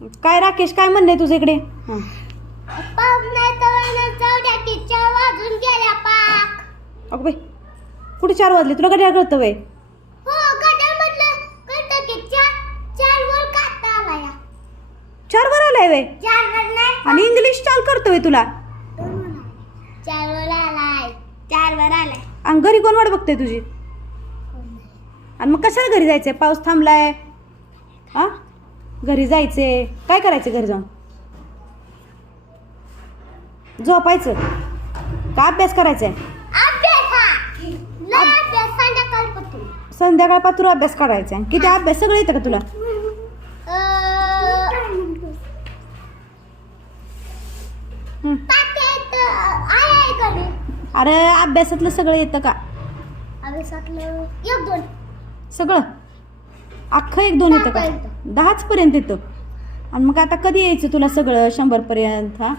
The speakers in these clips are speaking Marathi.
काय राकेश, काय म्हणणं आहे तुझं इकडे? अगं बाई, कुठे 4 वाजले? तुला घड्याळ कळतं वय? 4 वर आलाय वय? आणि इंग्लिश चाल करतोय तुला? 4 वर आलाय. आणि घरी कोण वाट बघतोय तुझी? आणि मग कशाला घरी जायचंय? पाऊस थांबलाय. हा, घरी जायचंय. काय करायचं घरी जाऊन? झोपायचं का अभ्यास करायचाय? संध्याकाळ पातूर अभ्यास करायचा. किती अभ्यास? सगळं येतं का तुला? अरे अभ्यासातलं सगळं येतं का? सगळं अख्खं 1-2 येतं का? 10च पर्यंत येतं. आणि मग आता कधी यायचं तुला सगळं 100 पर्यंत? हा,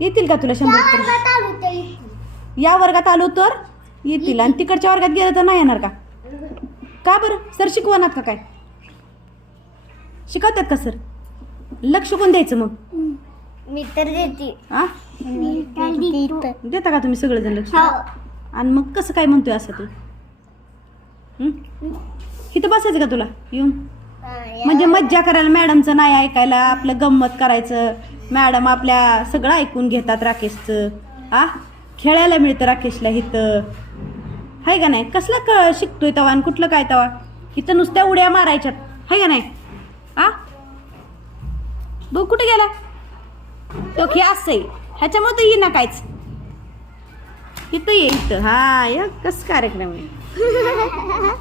येतील का तुला 100 पर्यंत? या वर्गात आलो तर येतील, आणि तिकडच्या वर्गात गेलं तर नाही येणार का? का बरं? सर शिकवणार का? काय शिकवतात का सर? लक्ष कोण द्यायचं मग? मी तर देते. हा, देता का तुम्ही सगळेजण लक्ष? आणि मग कसं काय म्हणतोय असं तू? इथं बसायचं का तुला येऊन? म्हणजे मज्जा करायला, मॅडमचं नाही ऐकायला, आपलं गंमत करायचं. मॅडम आपल्या सगळं ऐकून घेतात राकेशचं. हा, खेळायला मिळतं राकेशला इथं, आहे का नाही? कसला शिकतोय तवा आणि कुठलं काय तवा? इथं नुसत्या उड्या मारायच्यात, आहे का नाही? हा, बघ कुठे गेला तो? हे असं आहे, ह्याच्यामुळे तर येईना कायच. इथं ये इथं. हा, या कसं कार्यक्रम आहे.